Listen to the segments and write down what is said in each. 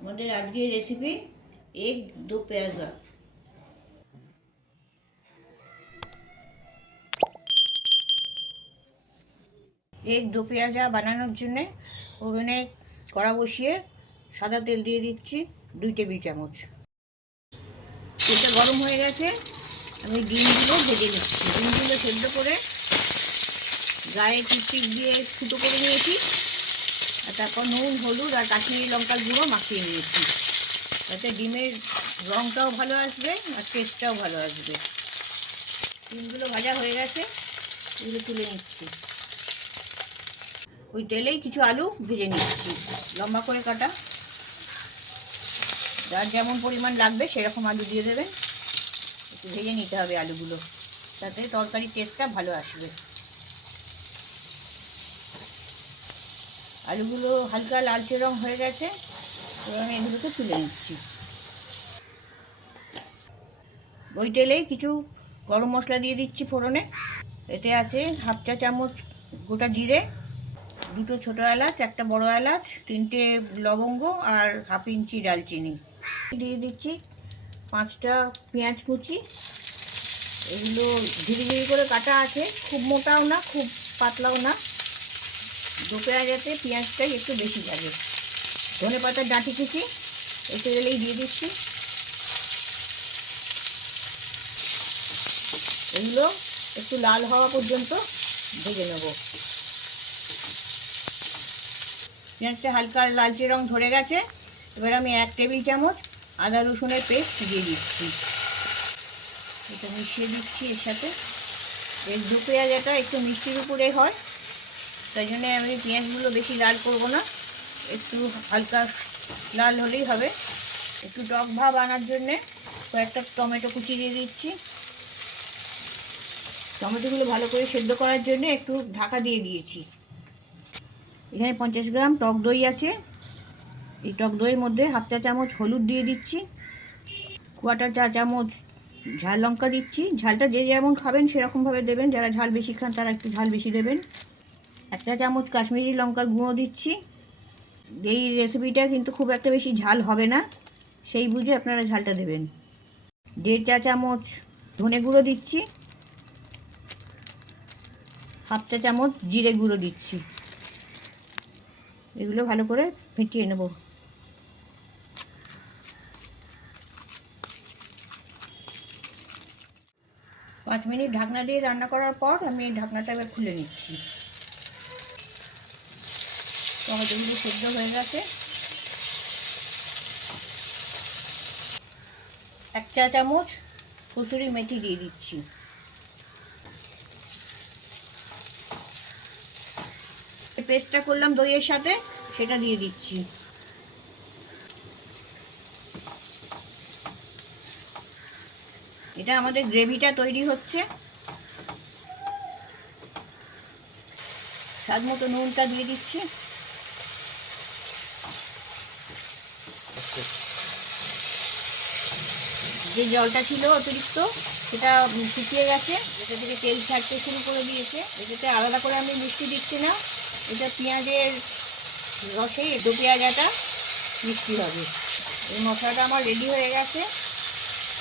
আমাদের আজকের recipe egg দো পেঁয়াজা। এগ দো পেঁয়াজা বানানোর জন্যে ওভেনে কড়া বসিয়ে সাদা তেল দিয়ে দিচ্ছি 2 টেবিল চামচ। তেলটা গরম হয়ে গেছে, আমি ডিমগুলো ভেজে নিচ্ছি। ডিমগুলো সেদ্ধ করে গায়ে টিকটিক দিয়ে ফুটো করে নিয়েছি, আর তারপর নুন, হলুদ আর কাশ্মীরি লঙ্কার গুঁড়ো মাখিয়ে নিয়েছি। তাতে ডিমের রঙটাও ভালো আসবে আর টেস্টটাও ভালো আসবে। ডিমগুলো ভাজা হয়ে গেছে, এগুলো তুলে নিচ্ছি। ওই তেলেই কিছু আলু ভেজে নিচ্ছি, লম্বা করে কাটা। যার যেমন পরিমাণ লাগবে সেরকম আলু দিয়ে দেবেন। একটু ভেজে নিতে হবে আলুগুলো, তাতে তরকারির টেস্টটা ভালো আসবে। আলুগুলো হালকা লালচে রঙ হয়ে গেছে, এবার আমি এগুলোকে তুলে নিচ্ছি। ওই তেলেই কিছু গরম মশলা দিয়ে দিচ্ছি ফোড়নে। এতে আছে 1/2 চা চামচ গোটা জিরে, 2টো ছোটো এলাচ, 1টা বড় এলাচ, 3টে লবঙ্গ আর 1/2 ইঞ্চি ডালচিনি। দিয়ে দিচ্ছি 5টা পেঁয়াজ কুচি। এগুলো ধীরে ধীরে করে কাটা আছে, খুব মোটাও না খুব পাতলাও না। দো পেঁয়াজাতে পেঁয়াজটাই একটু বেশি লাগে। ধনে পাতার ডাঁটি কুচি এতে গেলেই দিয়ে দিচ্ছি। এগুলো একটু লাল হওয়া পর্যন্ত ভেজে নেব। পেঁয়াজটা হালকা লালচে রং ধরে গেছে, এবার আমি 1 টেবিল চামচ আদা রসুনের পেস্ট দিয়ে দিচ্ছি। এটা মিশিয়ে দিচ্ছি এর সাথে। এর দো পেঁয়াজাটা একটু মিষ্টির উপরে হয়, তাই জন্য আমি পেঁয়াজগুলো বেশি লাল করব না, একটু হালকা লাল হলেই হবে। একটু টক ভাব আনার জন্যে কয়েকটা টমেটো কুচি দিয়ে দিচ্ছি। টমেটোগুলো ভালো করে সেদ্ধ করার জন্য একটু ঢাকা দিয়ে দিয়েছি। এখানে 50 গ্রাম টক দই আছে। এই টক দইয়ের মধ্যে 1/2 চা চামচ হলুদ দিয়ে দিচ্ছি, 1/4 চা চামচ ঝাল লঙ্কা দিচ্ছি। ঝালটা যে যেমন খাবেন সেরকমভাবে দেবেন, যারা ঝাল বেশি খান তারা একটু ঝাল বেশি দেবেন। 1 চা চামচ কাশ্মীরি লঙ্কার গুঁড়ো দিচ্ছি। এই রেসিপিটা কিন্তু খুব একটা বেশি ঝাল হবে না, সেই বুঝে আপনারা ঝালটা দেবেন। 1.5 চা চামচ ধনে গুঁড়ো দিচ্ছি, 1/2 চা চামচ জিরে গুঁড়ো দিচ্ছি। এগুলো ভালো করে ফেটিয়ে নেব। পাঁচ মিনিট ঢাকনা দিয়ে রান্না করার পর আমি এই ঢাকনাটা এবার খুলে নিচ্ছি। টমেটোগুলো সেদ্ধ হয়ে গেছে। 1 চা চামচ কসুরি মেথি দিয়ে দিচ্ছি। পেস্টটা করলাম দইয়ের সাথে, সেটা দিয়ে দিচ্ছি। এটা আমাদের গ্রেভিটা তৈরি হচ্ছে। স্বাদ মতো নুনটা দিয়ে দিচ্ছি। যে জলটা ছিল অতিরিক্ত সেটা শুকিয়ে গেছে, এটা থেকে তেল ছাড়তে শুরু করে দিয়েছে। এটাতে আলাদা করে আমি মিষ্টি দিচ্ছি না, এটা পেঁয়াজের রসে দো পেঁয়াজাটা মিষ্টি হবে। এই মশলাটা আমার রেডি হয়ে গেছে।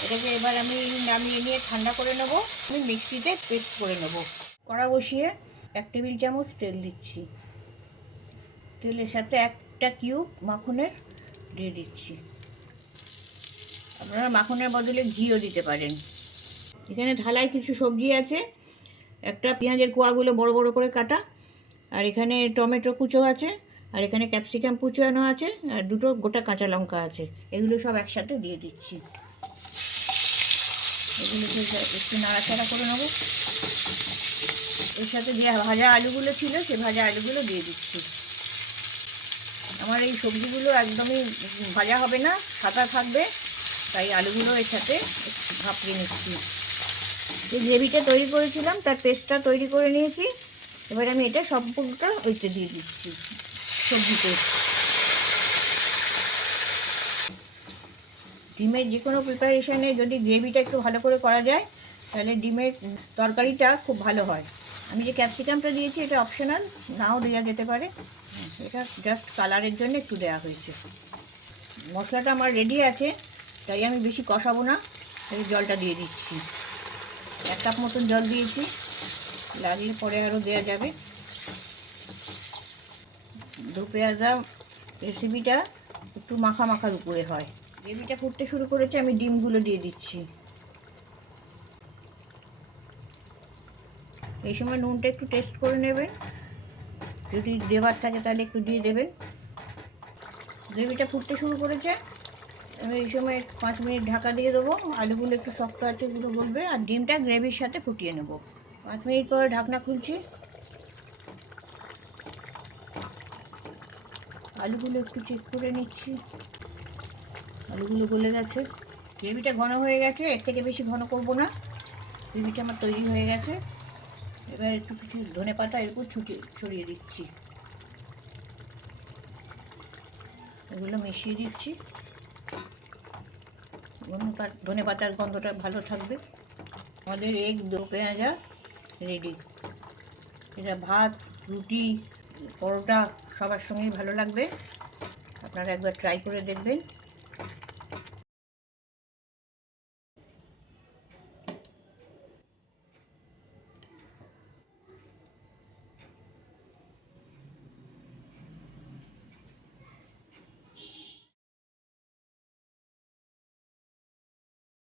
এটাকে এবার আমি নামিয়ে নিয়ে ঠান্ডা করে নেব। আমি মিক্সিতে পেস্ট করে নেব। কড়া বসিয়ে 1 টেবিল চামচ তেল দিচ্ছি। তেলের সাথে 1টা কিউব মাখনের দিয়ে দিচ্ছি। আপনারা মাখনের বদলে ঘিও দিতে পারেন। এখানে ঢালাই কিছু সবজি আছে। একটা পেঁয়াজের কোয়াগুলো বড় বড় করে কাটা, আর এখানে টমেটো কুচো আছে, আর এখানে ক্যাপসিকাম কুচোনো আছে, আর 2টো গোটা কাঁচা লঙ্কা আছে। এগুলো সব একসাথে দিয়ে দিচ্ছি। এগুলোকে একটু নাড়াচাড়া করে নেব। এর সাথে যে ভাজা আলুগুলো ছিল সে ভাজা আলুগুলো দিয়ে দিচ্ছি। আমার এই সবজিগুলো একদমই ভাজা হবে না, সাদা থাকবে, তাই আলুগুলো এর সাথে ভাপিয়ে নিচ্ছি। যে গ্রেভিটা তৈরি করেছিলাম তার পেস্টটা তৈরি করে নিয়েছি। এবার আমি এটা সম্পূর্ণটা ওইতে দিয়ে দিচ্ছি, সবজি পেস্ট। ডিমের যে কোনো প্রিপারেশানে যদি গ্রেভিটা একটু ভালো করে করা যায় তাহলে ডিমের তরকারিটা খুব ভালো হয়। আমি যে ক্যাপসিকামটা দিয়েছি এটা অপশনাল, নাও দেওয়া যেতে পারে, এটা জাস্ট কালারের জন্য একটু দেওয়া হয়েছে। মশলাটা আমার রেডি আছে, তাই আমি বেশি কষাবো না, তাই জলটা দিয়ে দিচ্ছি। 1 কাপ মতন জল দিয়েছি, লাগলে পরে আরও দেওয়া যাবে। দু পেঁয়াজা রেসিপিটা একটু মাখা মাখার উপরে হয়। গ্রেভিটা ফুটতে শুরু করেছে, আমি ডিমগুলো দিয়ে দিচ্ছি। এই সময় নুনটা একটু টেস্ট করে নেবেন, যদি দেবার থাকে তাহলে একটু দিয়ে দেবেন। গ্রেভিটা ফুটতে শুরু করেছে, আমি এই সময় 5 মিনিট ঢাকা দিয়ে দেবো। আলুগুলো একটু শক্ত আছে, গুলো গলবে, আর ডিমটা গ্রেভির সাথে ফুটিয়ে নেব। 5 মিনিট পরে ঢাকনা খুলছি। আলুগুলো একটু চেক করে নিচ্ছি, আলুগুলো গলে গেছে। গ্রেভিটা ঘন হয়ে গেছে, এর থেকে বেশি ঘন করব না। গ্রেভিটা আমার তৈরি হয়ে গেছে। এবার একটু কিছু ধনেপাতা এরকম ছড়িয়ে দিচ্ছি, এগুলো মিশিয়ে দিচ্ছি। ধনেপাতার গন্ধটা ভালো থাকবে। আমাদের এগ দো পেঁয়াজা রেডি। এটা ভাত, রুটি, পরোটা সবার সঙ্গেই ভালো লাগবে। আপনারা একবার ট্রাই করে দেখবেন।